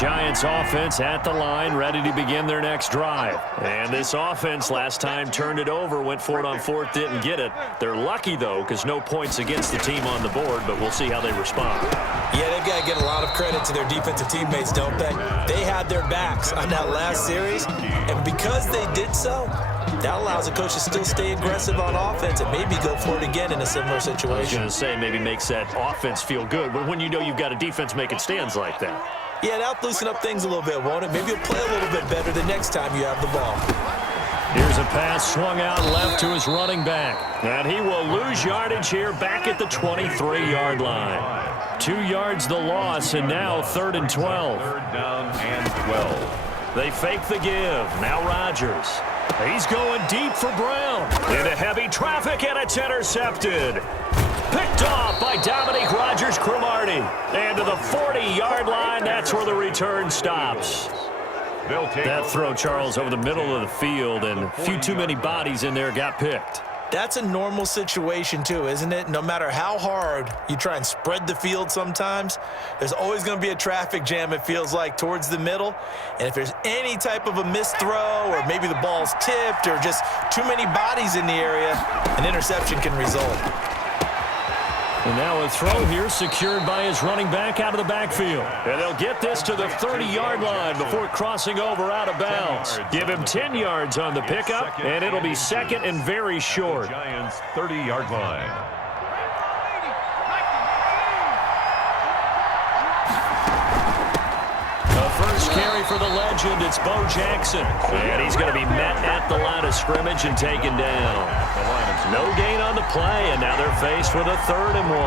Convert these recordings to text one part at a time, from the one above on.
Giants offense at the line, ready to begin their next drive. And this offense last time turned it over, went for it on fourth, didn't get it. They're lucky, though, because no points against the team on the board, but we'll see how they respond. Yeah, they've got to get a lot of credit to their defensive teammates, don't they? They had their backs on that last series, and because they did so, that allows the coach to still stay aggressive on offense and maybe go for it again in a similar situation. I was going to say maybe makes that offense feel good, but when you know you've got a defense making stands like that. Yeah, that'll loosen up things a little bit, won't it? Maybe you'll play a little bit better the next time you have the ball. Here's a pass swung out left to his running back. And he will lose yardage here back at the 23-yard line. 2 yards the loss, and now 3rd and 12. 3rd down and 12. They fake the give. Now Rodgers. He's going deep for Brown. Into heavy traffic, and it's intercepted. Picked off by Dominique Rodgers-Cromartie. And to the 40-yard line, that's where the return stops. That throw, Charles, over the middle of the field, and a few too many bodies in there got picked. That's a normal situation, too, isn't it? No matter how hard you try and spread the field sometimes, there's always going to be a traffic jam, it feels like, towards the middle. And if there's any type of a missed throw or maybe the ball's tipped or just too many bodies in the area, an interception can result. And now a throw here secured by his running back out of the backfield. And they'll get this to the 30-yard line before crossing over out of bounds. Give him 10 yards on the pickup, and it'll be second and very short. Giants 30-yard line. First carry for the legend, it's Bo Jackson. And he's going to be met at the line of scrimmage and taken down. No gain on the play, and now they're faced with a 3rd and 1.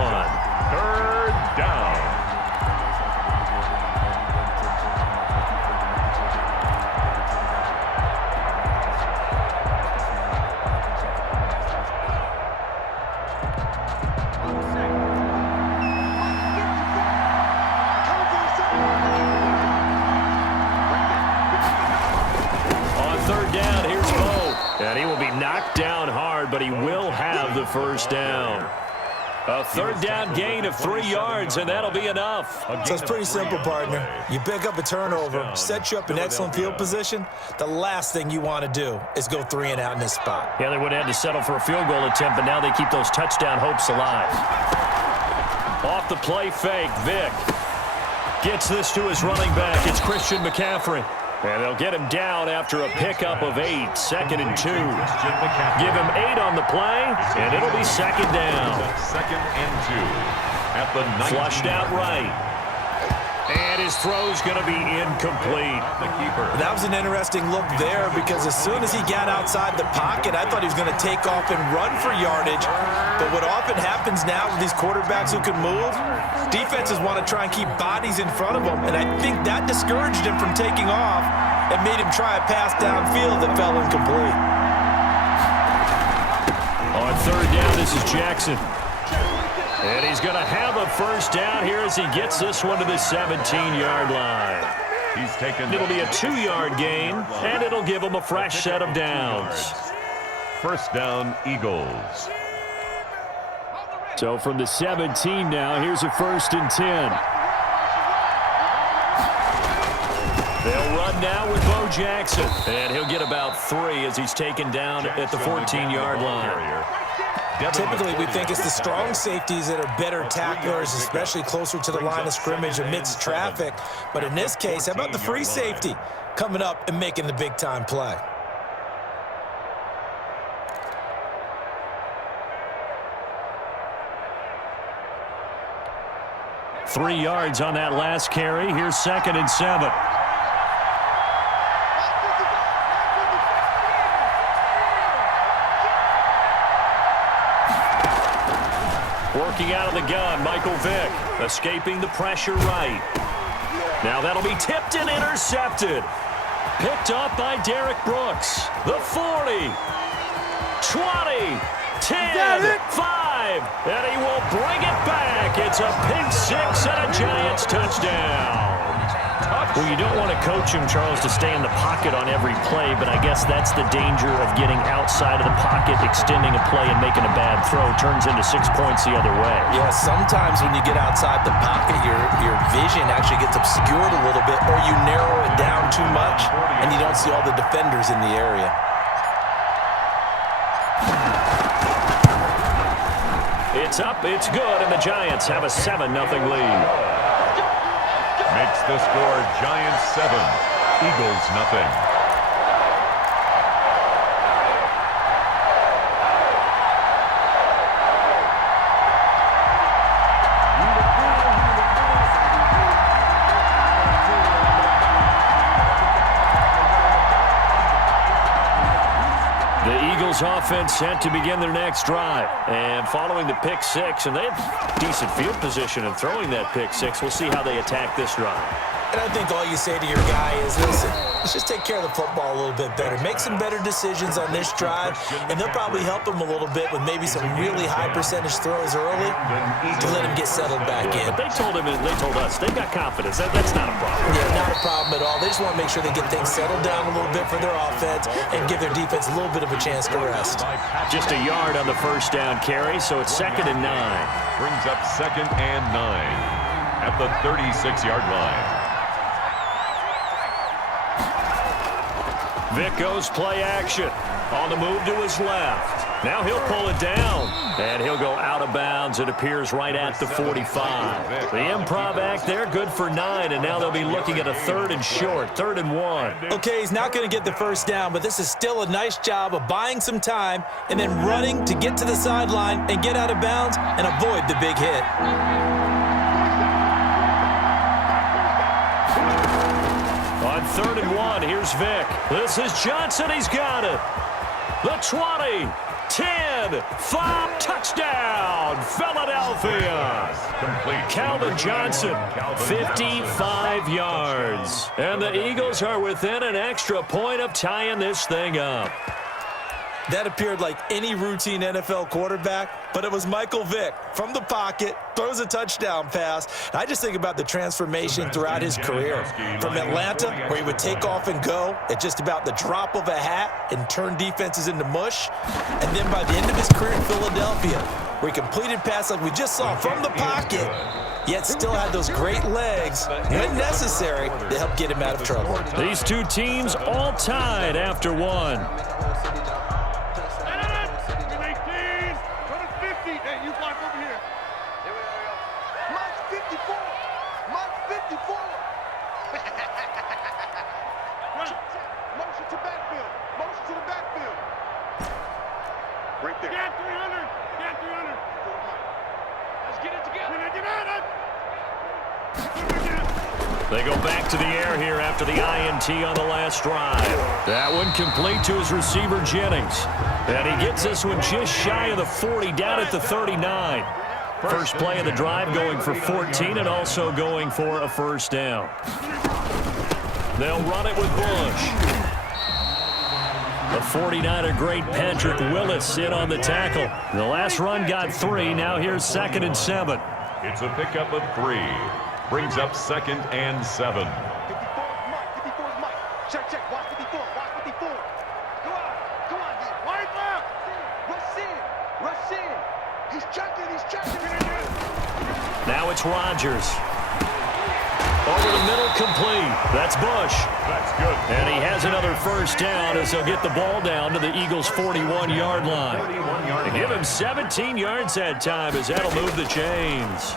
3rd down. But he will have the first down. A 3rd down gain of 3 yards, and that'll be enough. So it's pretty simple, partner. You pick up a turnover, set you up in excellent field position. The last thing you want to do is go 3 and out in this spot. Yeah, they would have had to settle for a field goal attempt, but now they keep those touchdown hopes alive. Off the play fake, Vick gets this to his running back. It's Christian McCaffrey. And they'll get him down after a pickup of 8, 2nd and 2. Give him 8 on the play, and it'll be 2nd down. 2nd and 2 at the 19. Flushed out right. And his throw's going to be incomplete. The keeper. That was an interesting look there because as soon as he got outside the pocket, I thought he was going to take off and run for yardage. But what often happens now with these quarterbacks who can move, defenses want to try and keep bodies in front of them, and I think that discouraged him from taking off and made him try a pass downfield that fell incomplete. On 3rd down, this is Jackson. And he's going to have a first down here as he gets this one to the 17-yard line. He's taken. It'll be a 2-yard gain, and it'll give him a fresh set of downs. 1st down, Eagles. So from the 17 now, here's a 1st and 10. They'll run now with Bo Jackson. And he'll get about 3 as he's taken down at the 14-yard line. Typically, we think it's the strong safeties that are better tacklers, especially closer to the line of scrimmage amidst traffic. But in this case, how about the free safety coming up and making the big-time play? Three yards on that last carry. Here's 2nd and 7. Working out of the gun, Michael Vick, escaping the pressure right. Now that'll be tipped and intercepted. Picked up by Derek Brooks. The 40, 20, 10, 5, and he will bring it back. It's a pick 6 and a Giants touchdown. Well, you don't want to coach him, Charles, to stay in the pocket on every play, but I guess that's the danger of getting outside of the pocket, extending a play, and making a bad throw. Turns into 6 points the other way. Yeah, sometimes when you get outside the pocket, your vision actually gets obscured a little bit, or you narrow it down too much, and you don't see all the defenders in the area. It's up, it's good, and the Giants have a 7-0 lead. Makes the score Giants 7, Eagles nothing. Offense set to begin their next drive. And following the pick six, and they have decent field position in throwing that pick six. We'll see how they attack this drive. And I think all you say to your guy is, listen, let's just take care of the football a little bit better. Make some better decisions on this drive, and they'll probably help him a little bit with maybe some really high percentage throws early to let him get settled back in. But they told him, and they told us, they've got confidence. That's not a problem. Yeah, not a problem at all. They just want to make sure they get things settled down a little bit for their offense and give their defense a little bit of a chance to rest. Just a yard on the first down carry, so it's 2nd and 9. Brings up 2nd and 9 at the 36-yard line. Vic goes play action. On the move to his left. Now he'll pull it down. And he'll go out of bounds. It appears right at the 45. The improv act there, good for 9. And now they'll be looking at a 3rd and short. 3rd and 1. Okay, he's not going to get the first down, but this is still a nice job of buying some time and then running to get to the sideline and get out of bounds and avoid the big hit. On 3rd and 1, here's Vic. This is Johnson. He's got it. The 20, 10, 5, touchdown, Philadelphia. Complete. Calvin Johnson, 55 yards. And the Eagles are within an extra point of tying this thing up. That appeared like any routine NFL quarterback, but it was Michael Vick from the pocket, throws a touchdown pass. And I just think about the transformation throughout his career. From Atlanta, where he would take off and go at just about the drop of a hat and turn defenses into mush. And then by the end of his career in Philadelphia, where he completed passes like we just saw from the pocket, yet still had those great legs, when necessary, to help get him out of trouble. These two teams all tied after one. They go back to the air here after the INT on the last drive. That one complete to his receiver, Jennings. And he gets this one just shy of the 40, down at the 39. First play of the drive going for 14 and also going for a first down. They'll run it with Bush. The 49er great Patrick Willis in on the tackle. The last run got 3. Now here's 2nd and 7. It's a pickup of 3. Brings up 2nd and 7. 54 is Mike. 54 is Mike. Check. Watch 54. Watch 54. Come on. Wide left. Rush in. He's checking. Now it's Rodgers. Over the middle, complete. That's Bush. That's good. And he has another first down as they'll get the ball down to the Eagles' 41-yard line. Give him 17 yards that time as that'll move the chains.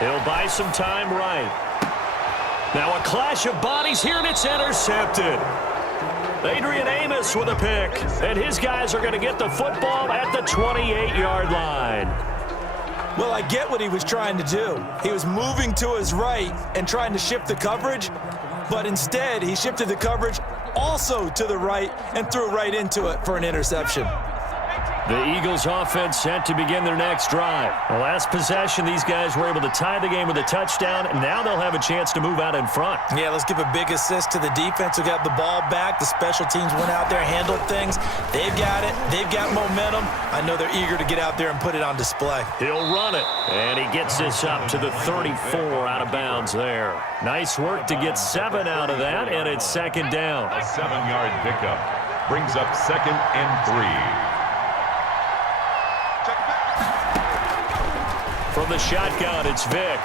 He'll buy some time right. Now a clash of bodies here, and it's intercepted. Adrian Amos with a pick, and his guys are going to get the football at the 28-yard line. Well, I get what he was trying to do. He was moving to his right and trying to shift the coverage, but instead he shifted the coverage also to the right and threw right into it for an interception. The Eagles offense set to begin their next drive. The last possession, these guys were able to tie the game with a touchdown, and now they'll have a chance to move out in front. Yeah, let's give a big assist to the defense who got the ball back. The special teams went out there, handled things. They've got it. They've got momentum. I know they're eager to get out there and put it on display. He'll run it, and he gets this up to the 34 out of bounds there. Nice work to get 7 out of that, and it's second down. A 7-yard pickup brings up 2nd and 3. From the shotgun, it's Vick.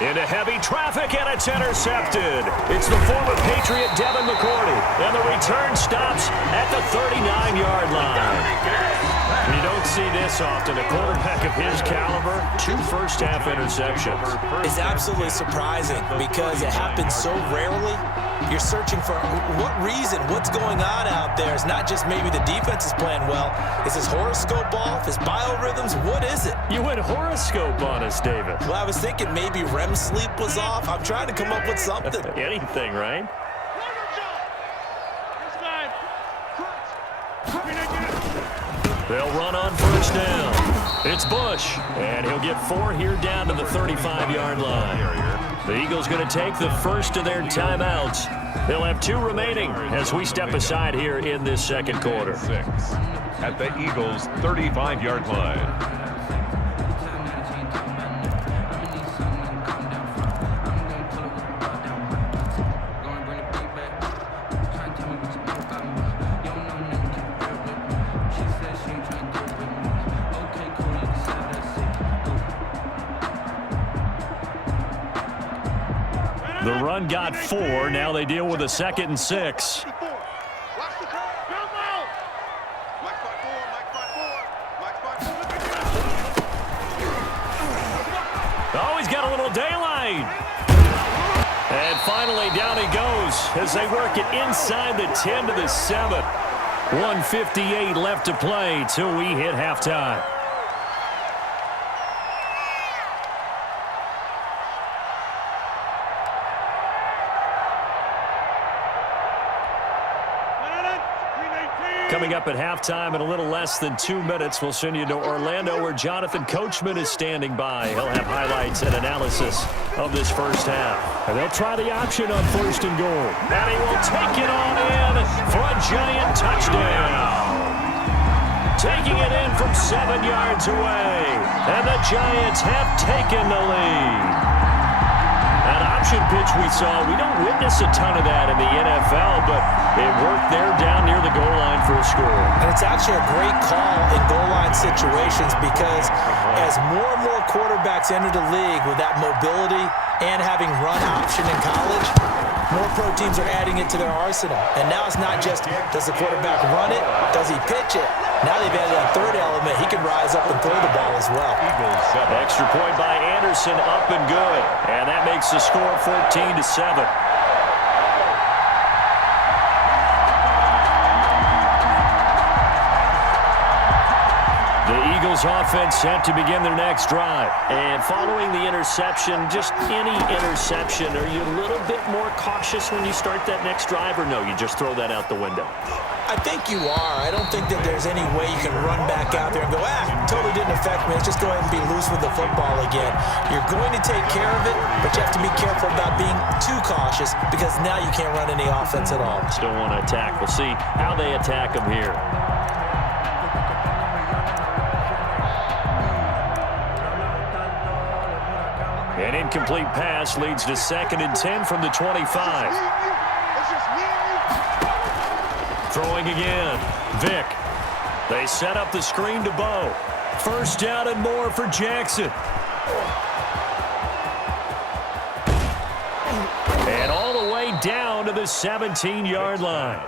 Into heavy traffic, and it's intercepted. It's the former Patriot Devin McCourty, and the return stops at the 39-yard line. You don't see this often. A quarterback of his caliber, 2 first-half interceptions. It's absolutely surprising because it happens so rarely. You're searching for what reason, what's going on out there. It's not just maybe the defense is playing well. Is his horoscope off? His biorhythms? What is it? You went horoscope on us, David. Well, I was thinking maybe REM sleep was off. I'm trying to come up with something. Anything, right? They'll run on first down. It's Bush, and he'll get 4 here down to the 35-yard line. The Eagles going to take the first of their timeouts. They'll have 2 remaining as we step aside here in this second quarter. 6 at the Eagles' 35-yard line. The run got 4. Now they deal with a 2nd and 6. Oh, he's got a little daylight. And finally, down he goes as they work it inside the 10 to the 7. 1:58 left to play till we hit halftime. Coming up at halftime in a little less than 2 minutes, we'll send you to Orlando where Jonathan Coachman is standing by. He'll have highlights and analysis of this first half. And they'll try the option on 1st and goal. And he will take it on in for a giant touchdown. Taking it in from 7 yards away. And the Giants have taken the lead. That option pitch we saw, we don't witness a ton of that in the NFL, but it worked there down near the goal line for a score. And it's actually a great call in goal line situations because as more and more quarterbacks enter the league with that mobility and having run option in college, more pro teams are adding it to their arsenal. And now it's not just, does the quarterback run it? Does he pitch it? Now they've added that 3rd element. He can rise up and throw the ball as well. Extra point by Anderson, up and good. And that makes the score 14-7. The Eagles offense set to begin their next drive. And following the interception, just any interception, are you a little bit more cautious when you start that next drive, or no, you just throw that out the window? I think you are. I don't think that there's any way you can run back out there and go, totally didn't affect me. Let's just go ahead and be loose with the football again. You're going to take care of it, but you have to be careful about being too cautious because now you can't run any offense at all. Still want to attack. We'll see how they attack them here. An incomplete pass leads to 2nd and 10 from the 25. Throwing again. Vick. They set up the screen to Bo. First down and more for Jackson. And all the way down to the 17-yard line.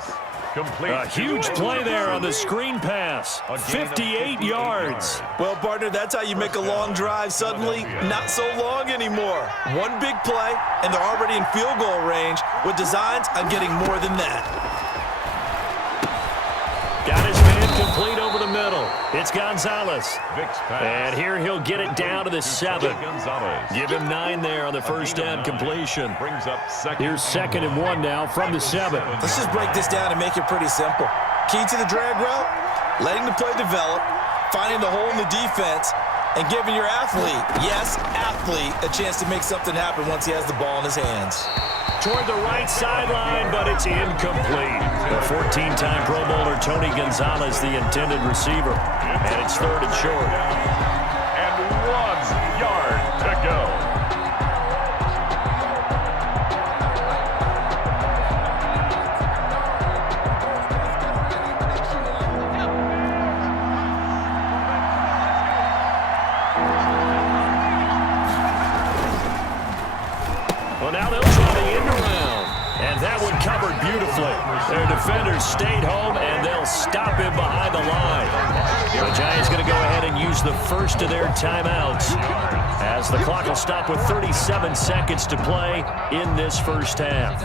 A huge play there on the screen pass. 58 yards. Well, partner, that's how you make a long drive suddenly not so long anymore. One big play, and they're already in field goal range with designs on getting more than that. Got his man complete over the middle. It's Gonzalez. And here he'll get it down to the 7. Give him 9 there on the first down completion. Here's 2nd and 1 now from the 7. Let's just break this down and make it pretty simple. Key to the drag route, letting the play develop, finding the hole in the defense, and giving your athlete, yes, athlete, a chance to make something happen once he has the ball in his hands. Toward the right sideline, but it's incomplete. The 14-time Pro Bowler Tony Gonzalez, the intended receiver. And it's 3rd and short. And 1 yard to go. Well, now they'll try the end around. And that one covered beautifully. Their defenders stayed home, and they'll stop him behind the line. The Giants going to go ahead and use the first of their timeouts, as the clock will stop with 37 seconds to play in this first half.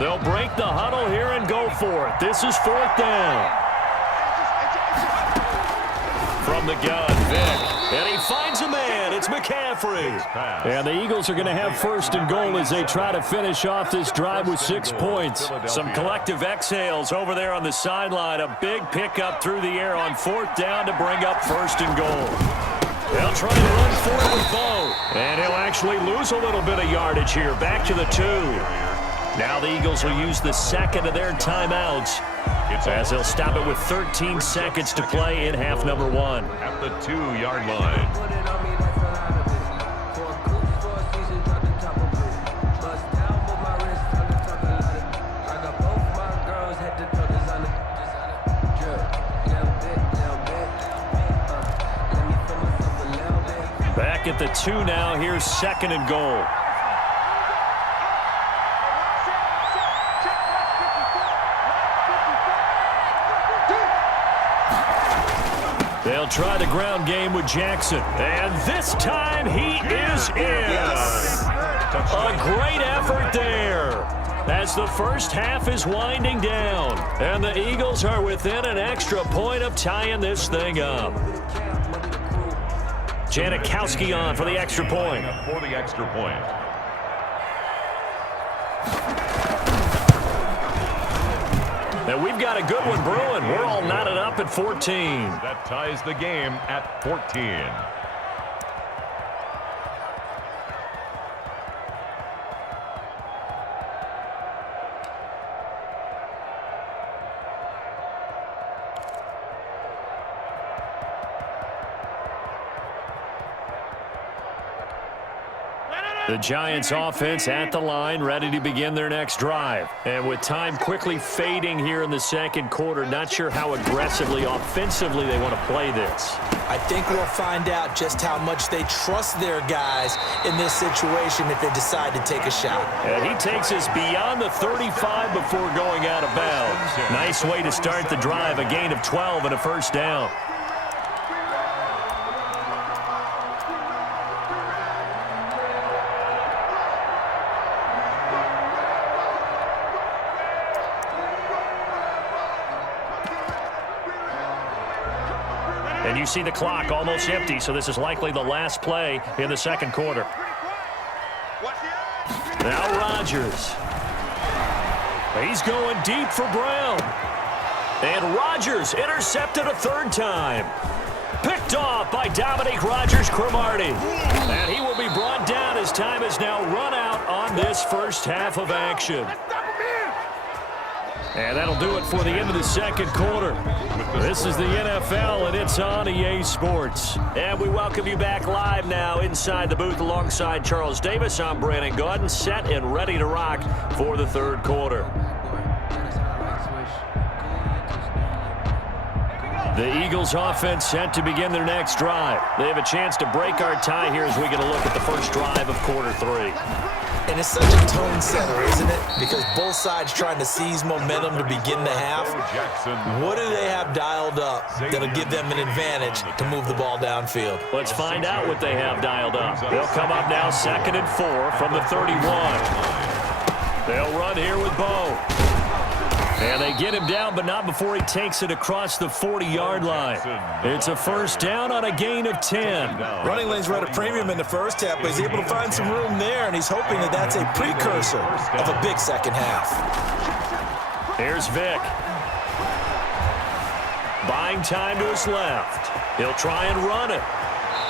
They'll break the huddle here and go for it. This is 4th down. From the gun, Vick. And he finds a man. It's McCaffrey. And the Eagles are going to have 1st and goal as they try to finish off this drive with 6 points. Some collective exhales over there on the sideline. A big pickup through the air on 4th down to bring up 1st and goal. They'll try to run for it with Bo. And he'll actually lose a little bit of yardage here. Back to the 2. Now the Eagles will use the second of their timeouts, as they'll stop it with 13 seconds to play in half number 1. At the 2-yard line. Back at the 2 now. Here's 2nd and goal. They'll try the ground game with Jackson. And this time he is in. A great effort there, as the first half is winding down. And the Eagles are within an extra point of tying this thing up. Janikowski on for the extra point. For the extra point. And we've got a good one brewing. We're all knotted up at 14. That ties the game at 14. The Giants offense at the line, ready to begin their next drive. And with time quickly fading here in the second quarter, not sure how aggressively, offensively they want to play this. I think we'll find out just how much they trust their guys in this situation if they decide to take a shot. And he takes us beyond the 35 before going out of bounds. Nice way to start the drive, a gain of 12 and a 1st down. And you see the clock almost empty, so this is likely the last play in the second quarter. Now Rodgers. He's going deep for Brown. And Rodgers intercepted a 3rd time. Picked off by Dominique Rodgers-Cromartie. And he will be brought down as time is now run out on this first half of action. And that'll do it for the end of the second quarter. This is the NFL, and it's on EA Sports. And we welcome you back live now inside the booth alongside Charles Davis. I'm Brandon Gaudin, set and ready to rock for the 3rd quarter. The Eagles offense set to begin their next drive. They have a chance to break our tie here as we get a look at the first drive of quarter 3. And it's such a tone setter, isn't it? Because both sides trying to seize momentum to begin the half. What do they have dialed up that'll give them an advantage to move the ball downfield? Let's find out what they have dialed up. They'll come up now 2nd and 4 from the 31. They'll run here with Bo. And they get him down, but not before he takes it across the 40-yard line. It's a first down on a gain of 10. Running lanes were at a premium in the first half, but he's able to find some room there, and he's hoping that that's a precursor of a big second half. Here's Vick. Buying time to his left. He'll try and run it.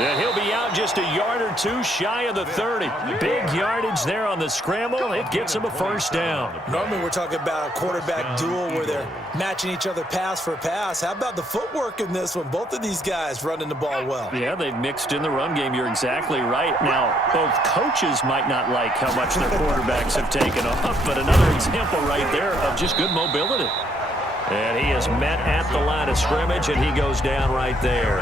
And he'll be out just a yard or two shy of the 30. Big yardage there on the scramble. It gets him a first down. Normally we're talking about a quarterback duel where they're matching each other pass for pass. How about the footwork in this one? Both of these guys running the ball well. Yeah, they've mixed in the run game. You're exactly right. Now, both coaches might not like how much their quarterbacks have taken off, but another example right there of just good mobility. And he is met at the line of scrimmage, and he goes down right there.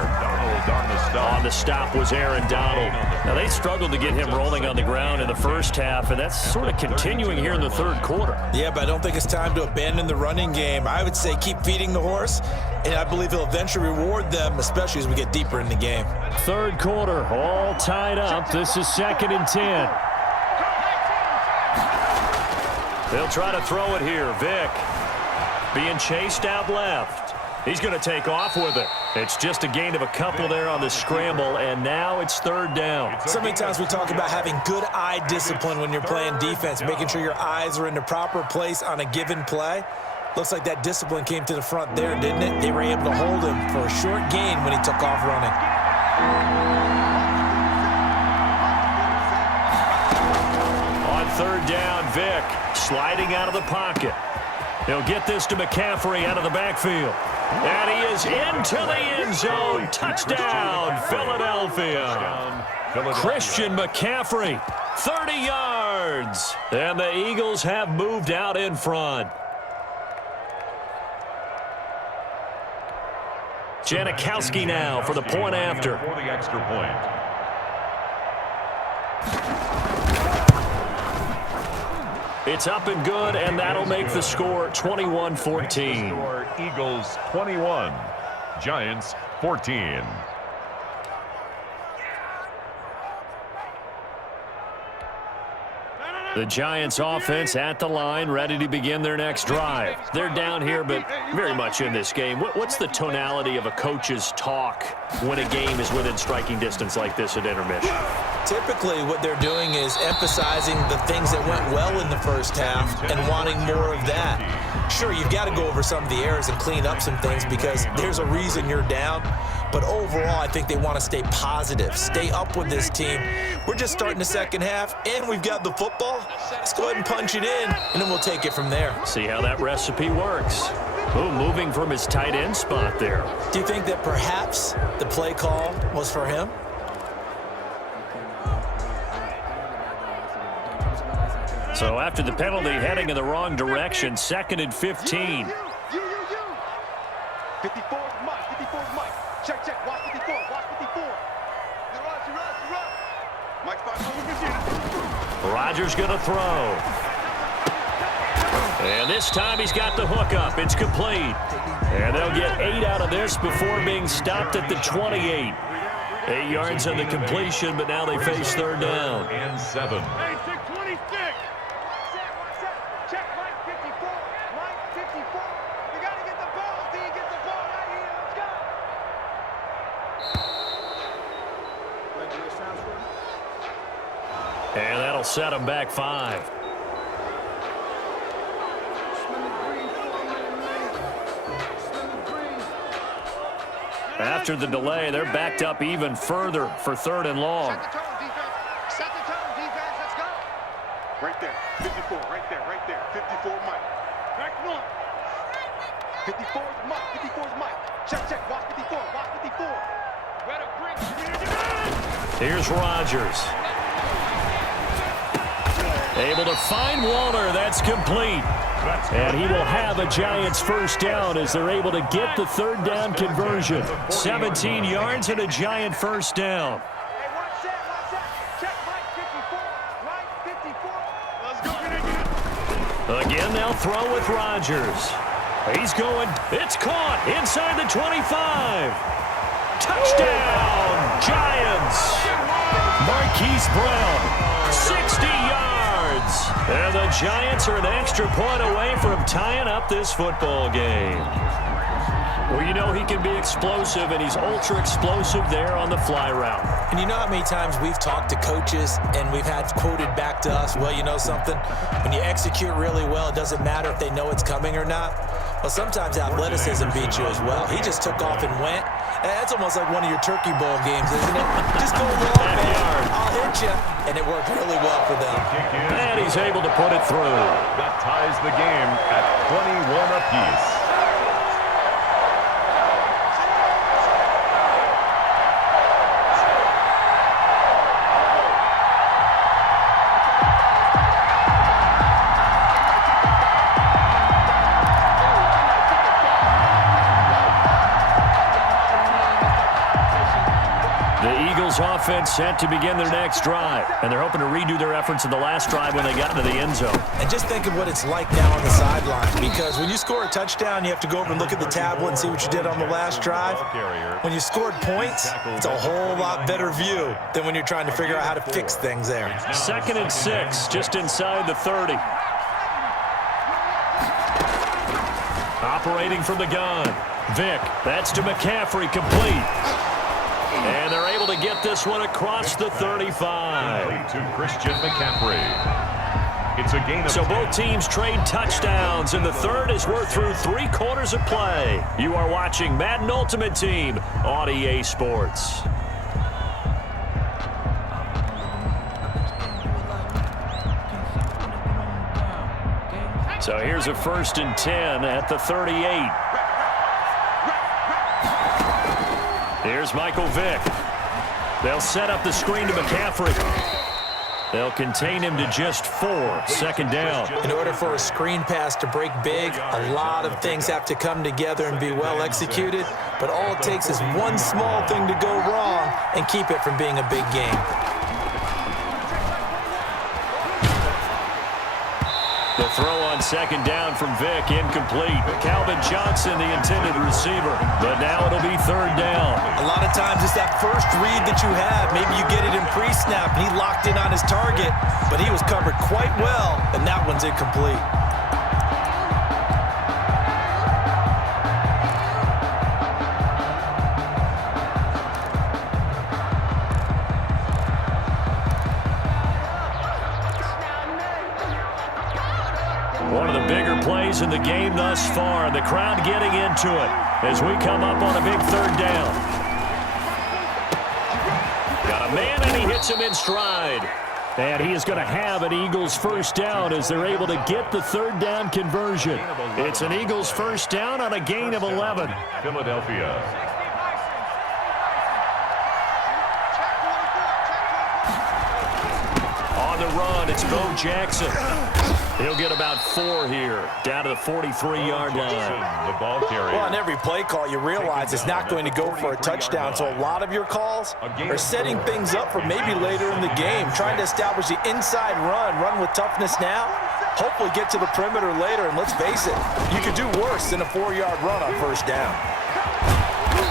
On the stop was Aaron Donald. Now, they struggled to get him rolling on the ground in the first half, and that's sort of continuing here in the third quarter. Yeah, but I don't think it's time to abandon the running game. I would say keep feeding the horse, and I believe he'll eventually reward them, especially as we get deeper in the game. Third quarter, all tied up. This is 2nd and 10. They'll try to throw it here. Vick being chased out left. He's going to take off with it. It's just a gain of a couple there on the scramble, and now it's third down. So many times we talk about having good eye discipline when you're playing defense, making sure your eyes are in the proper place on a given play. Looks like that discipline came to the front there, didn't it? They were able to hold him for a short gain when he took off running. On third down, Vick sliding out of the pocket. He'll get this to McCaffrey out of the backfield. And he is into the end zone. Touchdown, Philadelphia. Christian McCaffrey, 30 yards. And the Eagles have moved out in front. Janikowski now for the point after. For the extra point. It's up and good, and that'll make the score 21-14. Eagles 21, Giants 14. The Giants offense at the line, ready to begin their next drive. They're down here, but very much in this game. What's the tonality of a coach's talk when a game is within striking distance like this at intermission? Typically, what they're doing is emphasizing the things that went well in the first half and wanting more of that. Sure, you've got to go over some of the errors and clean up some things because there's a reason you're down. But overall, I think they want to stay positive, stay up with this team. We're just starting the second half, and we've got the football. Let's go ahead and punch it in, and then we'll take it from there. See how that recipe works. Ooh, moving from his tight end spot there. Do you think that perhaps the play call was for him? So after the penalty, heading in the wrong direction, 2nd and 15. 54 is Mike. 54 is Mike. Check, check. Watch 54. Watch 54. Mike's back. Rodgers going to throw. And this time he's got the hook up. It's complete. And they'll get 8 out of this before being stopped at the 28. 8 yards on the completion, but now they face third down. And 7. Hey, 626. Check Mike 54. Mike 54. You got to get the ball. D, get the ball right here. Let's go. And that'll set him back 5. After the delay, they're backed up even further for 3rd and long. Set the tone, defense. Set the tone, defense. Let's go. Right there. 54. Right there. Right there. 54 Mike. Back one. 54 is Mike. 54 is Mike. Check, check. Watch 54. Watch 54. Where to bring. Here's Rodgers. Able to find Walter. That's complete. And he will have a Giants first down as they're able to get the third down conversion. 17 yards and a Giant first down. Hey, watch that. Watch that. Check Mike 54. Mike 54. Let's go. Again, they'll throw with Rodgers. He's going. It's caught inside the 25. Touchdown, Giants. Marquise Brown, 60 yards. woods. And the Giants are an extra point away from tying up this football game. Well, you know he can be explosive, and he's ultra explosive there on the fly route. And you know how many times we've talked to coaches and we've had quoted back to us, well, you know something? When you execute really well, it doesn't matter if they know it's coming or not. Well, sometimes athleticism beats you as well. He just took off and went. That's almost like one of your Turkey Bowl games, isn't it? Just go long, man. I'll hit you. And it worked really well for them. And he's able to put it through. That ties the game at 21 apiece. Offense set to begin their next drive, and they're hoping to redo their efforts in the last drive when they got into the end zone. And just think of what it's like now on the sideline, because when you score a touchdown, you have to go over and look at the tablet and see what you did on the last drive. When you scored points, it's a whole lot better view than when you're trying to figure out how to fix things there. 2nd and 6, just inside the 30. Operating from the gun. Vick, that's to McCaffrey, complete. And they're able to get this one across the 35. To Christian McCaffrey. It's a gain of so both teams trade touchdowns, and the third is we're through 3 quarters of play. You are watching Madden Ultimate Team on EA Sports. So here's a 1st and 10 at the 38. Here's Michael Vick. They'll set up the screen to McCaffrey. They'll contain him to just 4. 2nd down. In order for a screen pass to break big, a lot of things have to come together and be well executed. But all it takes is one small thing to go wrong and keep it from being a big game. The throw on 2nd down from Vick, incomplete. Calvin Johnson, the intended receiver. But now it'll be 3rd down. A lot of times it's that first read that you have. Maybe you get it in pre-snap, and he locked in on his target, but he was covered quite well, and that one's incomplete. One of the bigger plays in the game thus far, and the crowd getting into it as we come up on a big 3rd down. Got a man, and he hits him in stride. And he is going to have an Eagles 1st down as they're able to get the 3rd down conversion. It's an Eagles 1st down on a gain of 11. Philadelphia. On the run, it's Bo Jackson. He'll get about 4 here, down to the 43-yard line. The ball carrier. Well, on every play call, you realize it's not going to go for a touchdown, so a lot of your calls are setting things up for maybe later in the game, trying to establish the inside run with toughness now, hopefully get to the perimeter later, and let's face it, you could do worse than a 4-yard run on 1st down.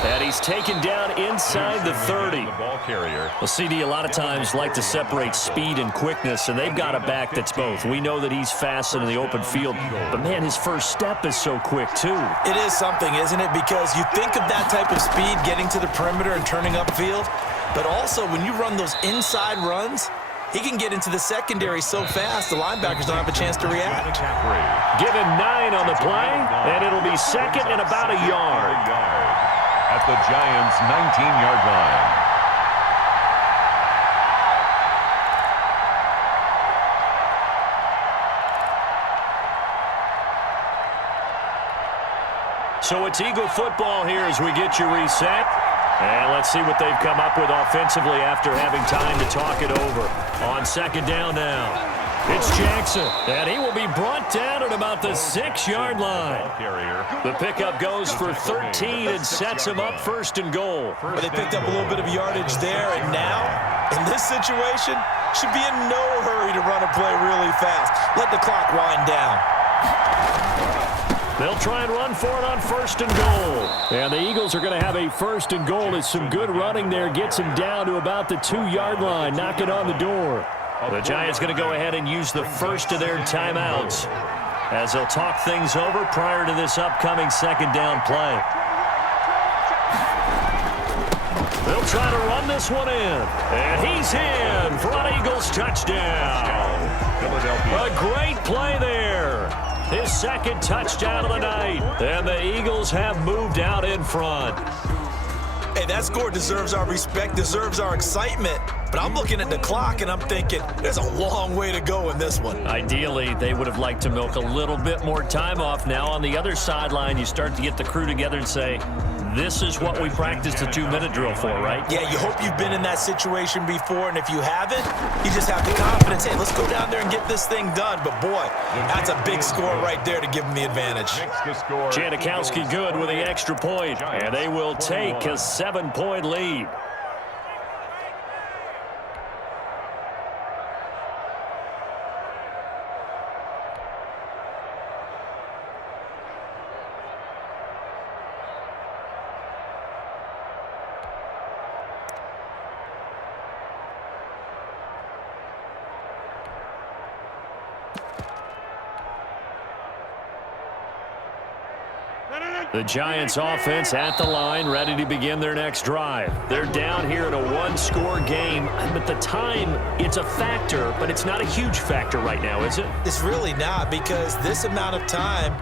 And he's taken down inside the 30. The ball carrier. Well, CD, a lot of times like to separate speed and quickness, and they've got a back that's both. We know that he's fast in the open field, but, man, his first step is so quick, too. It is something, isn't it? Because you think of that type of speed getting to the perimeter and turning upfield, but also when you run those inside runs, he can get into the secondary so fast the linebackers don't have a chance to react. Give him 9 on the play, and it'll be 2nd and about a yard. At the Giants' 19-yard line. So it's Eagle football here as we get you reset. And let's see what they've come up with offensively after having time to talk it over. On 2nd down now. It's Jackson, and he will be brought down at about the 6-yard line. The pickup goes for 13 and sets him up 1st and goal. But they picked up a little bit of yardage there, and now, in this situation, should be in no hurry to run a play really fast. Let the clock wind down. They'll try and run for it on 1st and goal. And the Eagles are going to have a 1st and goal as some good running there gets him down to about the 2-yard line. Knock it on the door. The Giants going to go ahead and use the first of their timeouts as they'll talk things over prior to this upcoming second down play. They'll try to run this one in. And he's in for an Eagles touchdown. A great play there. His second touchdown of the night. And the Eagles have moved out in front. Hey, that score deserves our respect, deserves our excitement. But I'm looking at the clock, and I'm thinking there's a long way to go in this one. Ideally, they would have liked to milk a little bit more time off. Now, on the other sideline, you start to get the crew together and say, this is what we practiced the 2-minute drill for, right? Yeah, you hope you've been in that situation before, and if you haven't, you just have the confidence, hey, let's go down there and get this thing done. But, boy, that's a big score right there to give them the advantage. Janikowski good with the extra point, and they will take a 7-point lead. The Giants offense at the line, ready to begin their next drive. They're down here in a one-score game, but the time, it's a factor, but it's not a huge factor right now, is it? It's really not, because this amount of time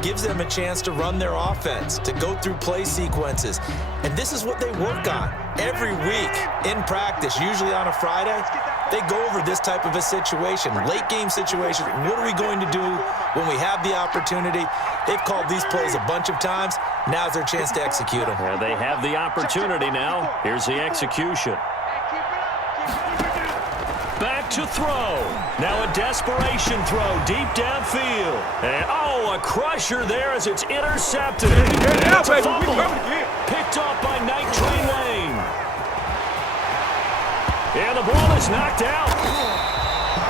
gives them a chance to run their offense, to go through play sequences. And this is what they work on every week in practice, usually on a Friday. They go over this type of a situation, late game situation. What are we going to do when we have the opportunity? They've called these plays a bunch of times. Now's their chance to execute them. Yeah, they have the opportunity now. Here's the execution. Back to throw. Now a desperation throw deep downfield. And, a crusher there as it's intercepted. It's a fumble. Picked off by Night Train Lane. And the ball is knocked out.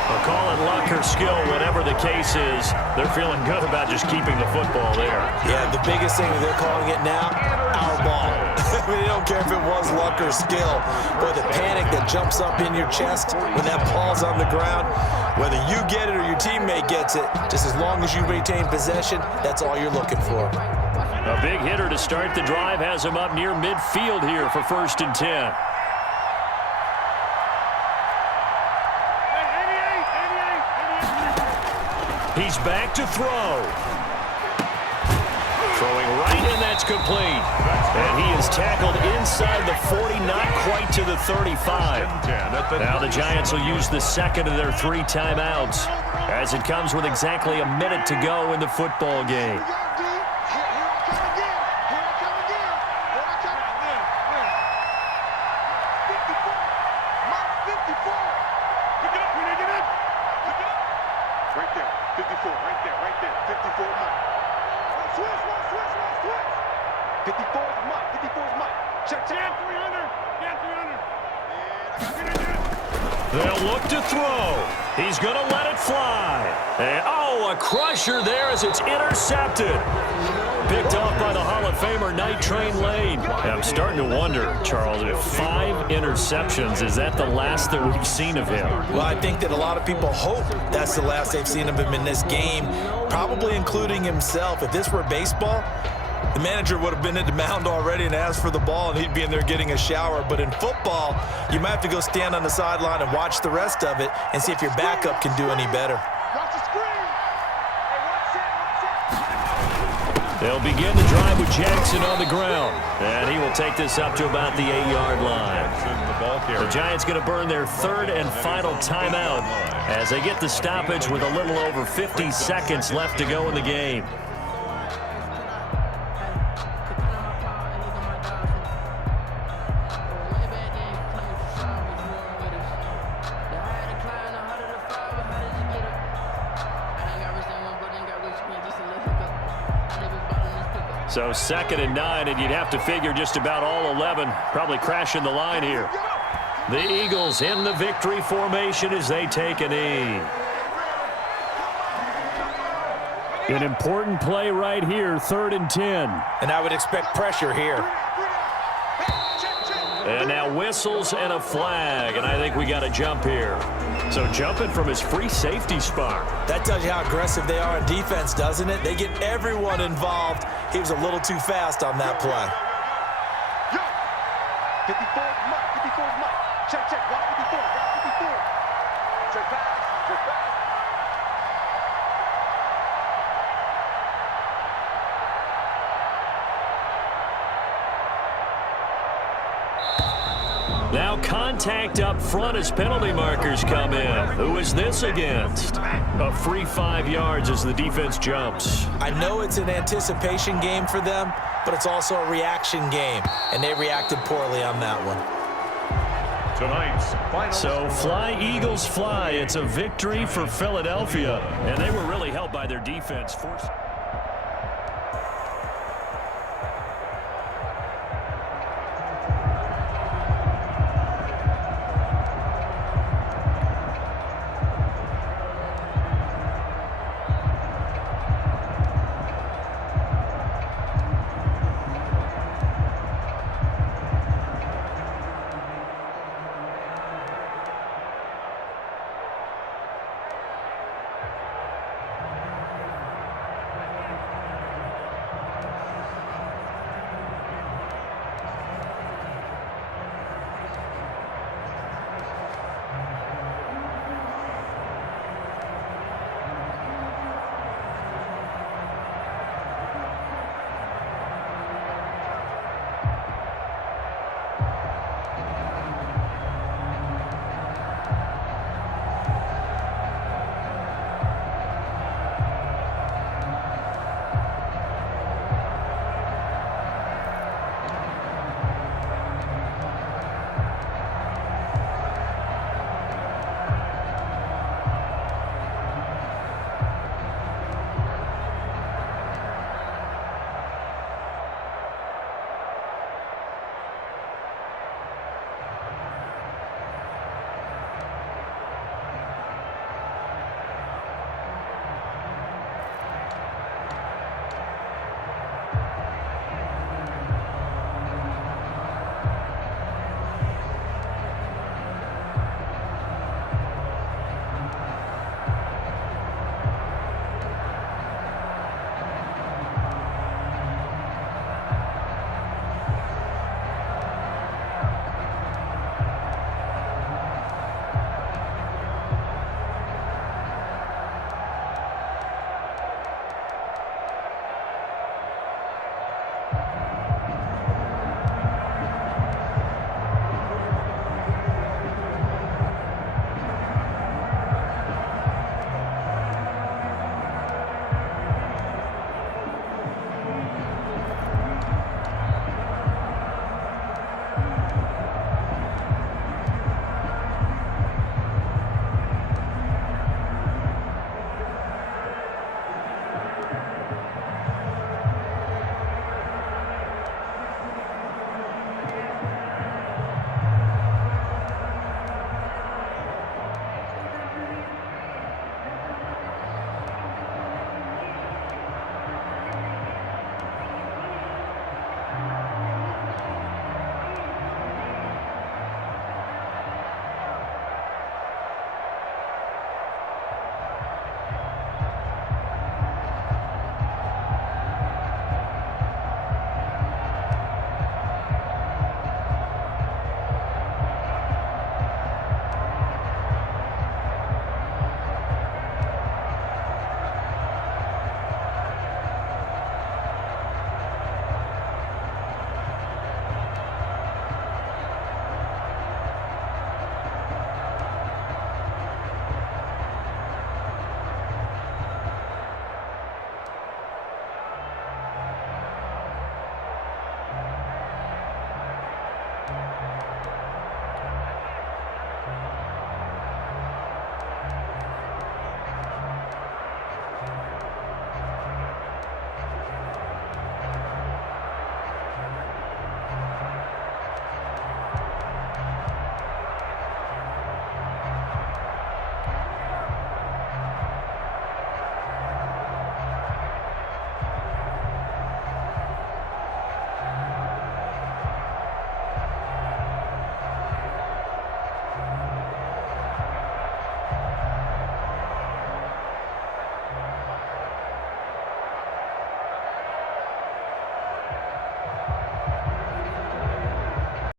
They'll call it luck or skill, whatever the case is. They're feeling good about just keeping the football there. Yeah, the biggest thing that they're calling it now, our ball. I mean, they don't care if it was luck or skill. Boy, the panic that jumps up in your chest when that ball's on the ground, whether you get it or your teammate gets it, just as long as you retain possession, that's all you're looking for. A big hitter to start the drive has him up near midfield here for 1st and 10. He's back to throw. Throwing right, and that's complete. And he is tackled inside the 40, not quite to the 35. Now the Giants will use the second of their 3 timeouts as it comes with exactly a minute to go in the football game. They'll look to throw. He's going to let it fly. And, a crusher there as it's intercepted. Picked off by the Hall of Famer Night Train Lane. And I'm starting to wonder, Charles, if 5 interceptions, is that the last that we've seen of him? Well, I think that a lot of people hope that's the last they've seen of him in this game, probably including himself. If this were baseball, the manager would have been at the mound already and asked for the ball, and he'd be in there getting a shower. But in football, you might have to go stand on the sideline and watch the rest of it and see if your backup can do any better. They'll begin the drive with Jackson on the ground. And he will take this up to about the 8-yard line. The Giants going to burn their 3rd and final timeout as they get the stoppage with a little over 50 seconds left to go in the game. So 2nd and 9, and you'd have to figure just about all 11 probably crashing the line here. The Eagles in the victory formation as they take a knee. An important play right here, 3rd and 10. And I would expect pressure here. And now whistles and a flag, and I think we got a jump here. So jumping from his free safety spot. That tells you how aggressive they are on defense, doesn't it? They get everyone involved. He was a little too fast on that play. 54 is Mike. 54 is Mike. Check, check. Watch 54. Watch 54. Check pass. Check pass. Now contact up front as penalty markers come in. Who is this against? A free 5 yards as the defense jumps. I know it's an anticipation game for them, but it's also a reaction game, and they reacted poorly on that one. Tonight's final. So fly, Eagles, fly. It's a victory for Philadelphia, and they were really helped by their defense.